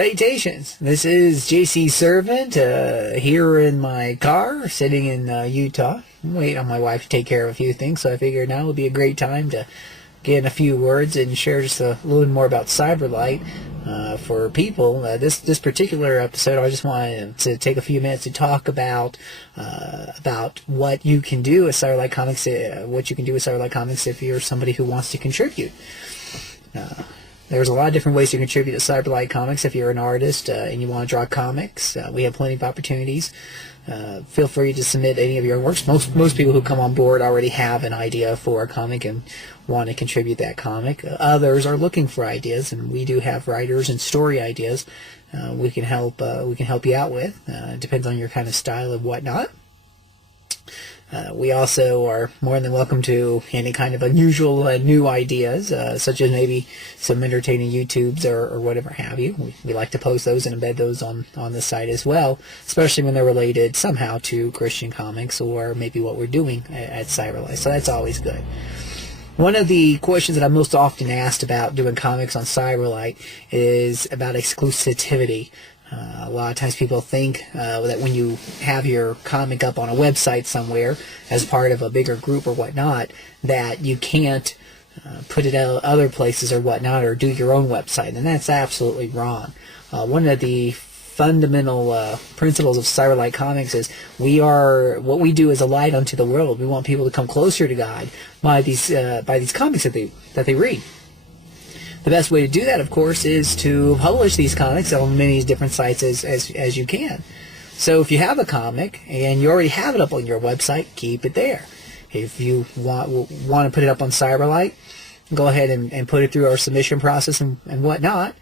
Salutations! This is JC Servant here in my car, sitting in Utah. I'm waiting on my wife to take care of a few things, so I figured now would be a great time to get in a few words and share just a little bit more about Cyberlight for people. This particular episode, I just wanted to take a few minutes to talk about what you can do with Cyberlight Comics, if you're somebody who wants to contribute. There's a lot of different ways to contribute to Cyberlight Comics. If you're an artist and you want to draw comics, we have plenty of opportunities. Feel free to submit any of your works. Most people who come on board already have an idea for a comic and want to contribute that comic. Others are looking for ideas, and we do have writers and story ideas we can help you out with. Depends on your kind of style and whatnot. We also are more than welcome to any kind of unusual new ideas, such as maybe some entertaining YouTubes or whatever have you. We like to post those and embed those on the site as well, especially when they're related somehow to Christian comics or maybe what we're doing at Cyberlight. So that's always good. One of the questions that I'm most often asked about doing comics on Cyberlight is about exclusivity. A lot of times people think that when you have your comic up on a website somewhere as part of a bigger group or whatnot, that you can't put it out other places or whatnot, or do your own website, and that's absolutely wrong. One of the fundamental principles of Cyberlight Comics is what we do is a light unto the world. We want people to come closer to God by these comics that they read. The best way to do that, of course, is to publish these comics on many different sites as you can. So if you have a comic and you already have it up on your website, keep it there. If you want to put it up on Cyberlight, go ahead and put it through our submission process and whatnot.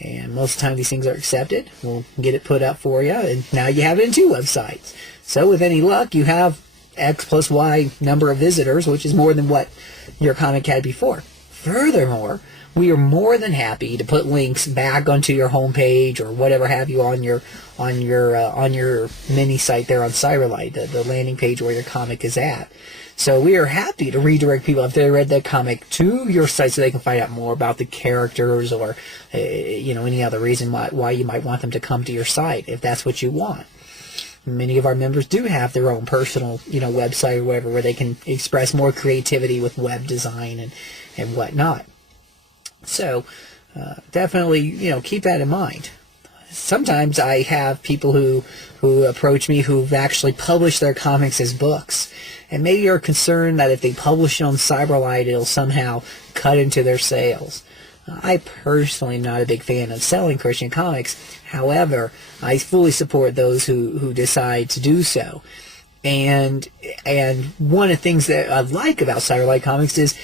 And most of the time these things are accepted. We'll get it put up for you, and now you have it in 2 websites. So with any luck, you have X plus Y number of visitors, which is more than what your comic had before. Furthermore, we are more than happy to put links back onto your homepage or whatever have you on your mini site there on Cyberlight, the landing page where your comic is at. So we are happy to redirect people if they read that comic to your site so they can find out more about the characters or any other reason why you might want them to come to your site if that's what you want. Many of our members do have their own personal website or whatever where they can express more creativity with web design and whatnot. So definitely, keep that in mind. Sometimes I have people who approach me who've actually published their comics as books, and maybe are concerned that if they publish it on Cyberlight, it'll somehow cut into their sales. I personally am not a big fan of selling Christian comics. However, I fully support those who decide to do so. And one of the things that I like about Cyberlight Comics is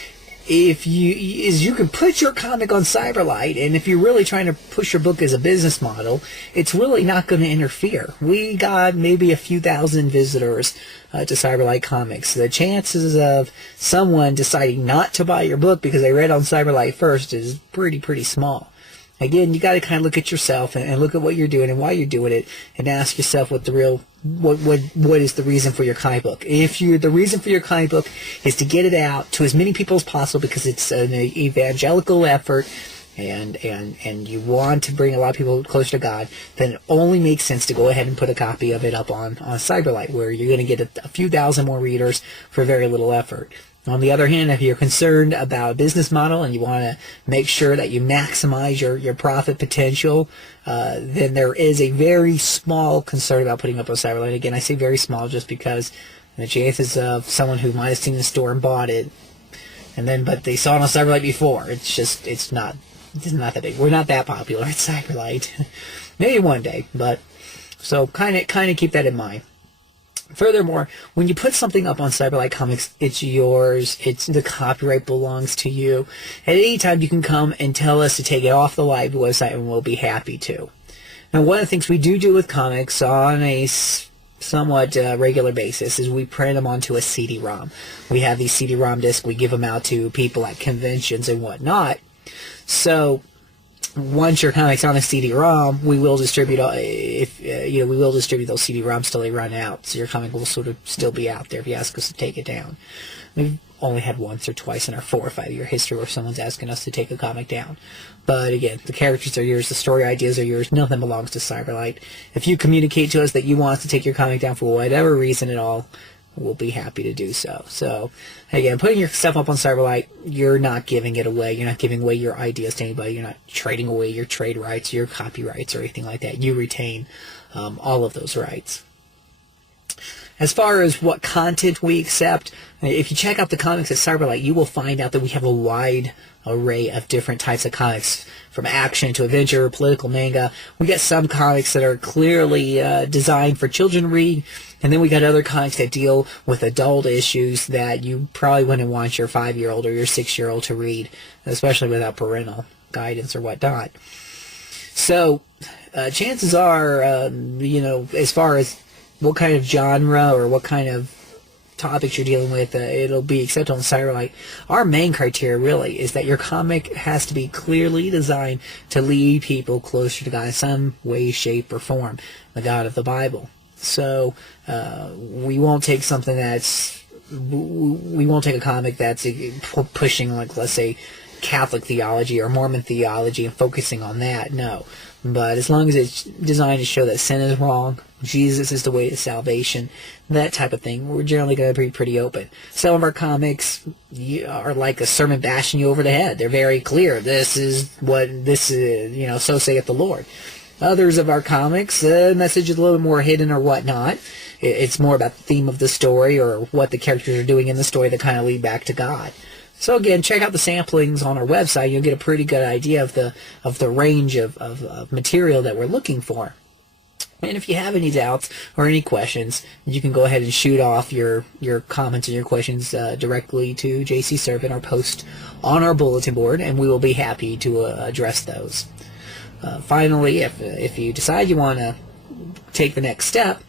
you can put your comic on Cyberlight, and if you're really trying to push your book as a business model, it's really not going to interfere. We got maybe a few thousand visitors to Cyberlight Comics. The chances of someone deciding not to buy your book because they read on Cyberlight first is pretty small. Again, you got to kind of look at yourself and look at what you're doing and why you're doing it, and ask yourself what is the reason for your comic book. If the reason for your comic book is to get it out to as many people as possible because it's an evangelical effort and you want to bring a lot of people closer to God, then it only makes sense to go ahead and put a copy of it up on Cyberlight, where you're going to get a few thousand more readers for very little effort. On the other hand, if you're concerned about a business model and you want to make sure that you maximize your profit potential, then there is a very small concern about putting up on Cyberlight. Again, I say very small just because the chances of someone who might have seen the store and bought it, but they saw it on Cyberlight before, it's not that big. We're not that popular at Cyberlight. Maybe one day, but so kind of keep that in mind. Furthermore, when you put something up on Cyberlight Comics, it's yours. The copyright belongs to you. At any time, you can come and tell us to take it off the live website, and we'll be happy to. Now, one of the things we do with comics on a somewhat regular basis is we print them onto a CD-ROM. We have these CD-ROM discs. We give them out to people at conventions and whatnot. So once your comic's on a CD-ROM, we will distribute those CD-ROMs till they run out. So your comic will sort of still be out there if you ask us to take it down. We've only had once or twice in our 4 or 5 year history where someone's asking us to take a comic down. But again, the characters are yours, the story ideas are yours, nothing belongs to Cyberlight. If you communicate to us that you want us to take your comic down for whatever reason at all, we'll be happy to do so. So, again, putting your stuff up on Cyberlight, you're not giving it away. You're not giving away your ideas to anybody. You're not trading away your trade rights, your copyrights, or anything like that. You retain all of those rights. As far as what content we accept, if you check out the comics at Cyberlight, you will find out that we have a wide array of different types of comics, from action to adventure, political, manga. We got some comics that are clearly designed for children to read, and then we got other comics that deal with adult issues that you probably wouldn't want your 5-year-old or your 6-year-old to read, especially without parental guidance or whatnot. So, chances are, as far as what kind of genre or what kind of topics you're dealing with, it'll be accepted on Cyberlight. Our main criteria really is that your comic has to be clearly designed to lead people closer to God in some way, shape, or form, the God of the Bible. So we won't take something we won't take a comic that's pushing, like, let's say, Catholic theology or Mormon theology and focusing on that. No. But as long as it's designed to show that sin is wrong, Jesus is the way to salvation, that type of thing, we're generally going to be pretty open. Some of our comics are like a sermon bashing you over the head. They're very clear. This is, so saith the Lord. Others of our comics, the message is a little bit more hidden or whatnot. It's more about the theme of the story or what the characters are doing in the story that kind of lead back to God. So again, check out the samplings on our website. You'll get a pretty good idea of the range of material that we're looking for. And if you have any doubts or any questions, you can go ahead and shoot off your comments and your questions directly to JC Servant or post on our bulletin board, and we will be happy to address those. Finally, if you decide you want to take the next step,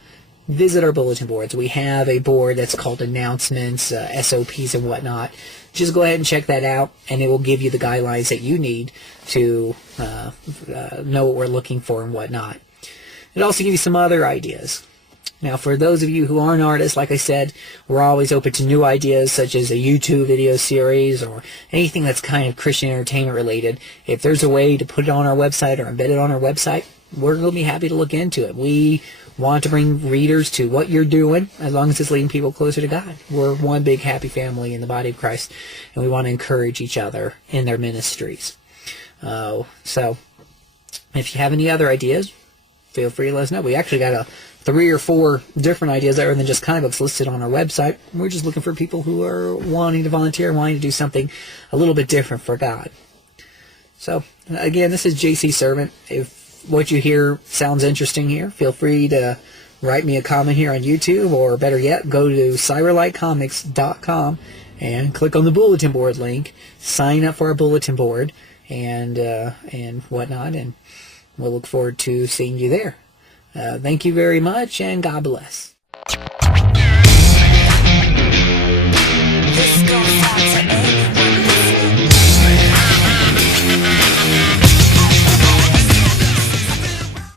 visit our bulletin boards. We have a board that's called announcements, SOPs, and whatnot. Just go ahead and check that out, and it will give you the guidelines that you need to know what we're looking for and whatnot. It'll also give you some other ideas. Now, for those of you who aren't artists, like I said, we're always open to new ideas, such as a YouTube video series or anything that's kind of Christian entertainment related. If there's a way to put it on our website or embed it on our website, we're going to be happy to look into it. We want to bring readers to what you're doing, as long as it's leading people closer to God. We're one big happy family in the body of Christ, and we want to encourage each other in their ministries. So, if you have any other ideas, feel free to let us know. We actually got 3 or 4 different ideas other than just comic books listed on our website. We're just looking for people who are wanting to volunteer, wanting to do something a little bit different for God. So, again, this is JC Servant. If what you hear sounds interesting here, feel free to write me a comment here on YouTube, or better yet, go to cyberlightcomics.com and click on the bulletin board link, sign up for our bulletin board, and whatnot, and we'll look forward to seeing you there. Thank you very much, and God bless. This goes out to everyone.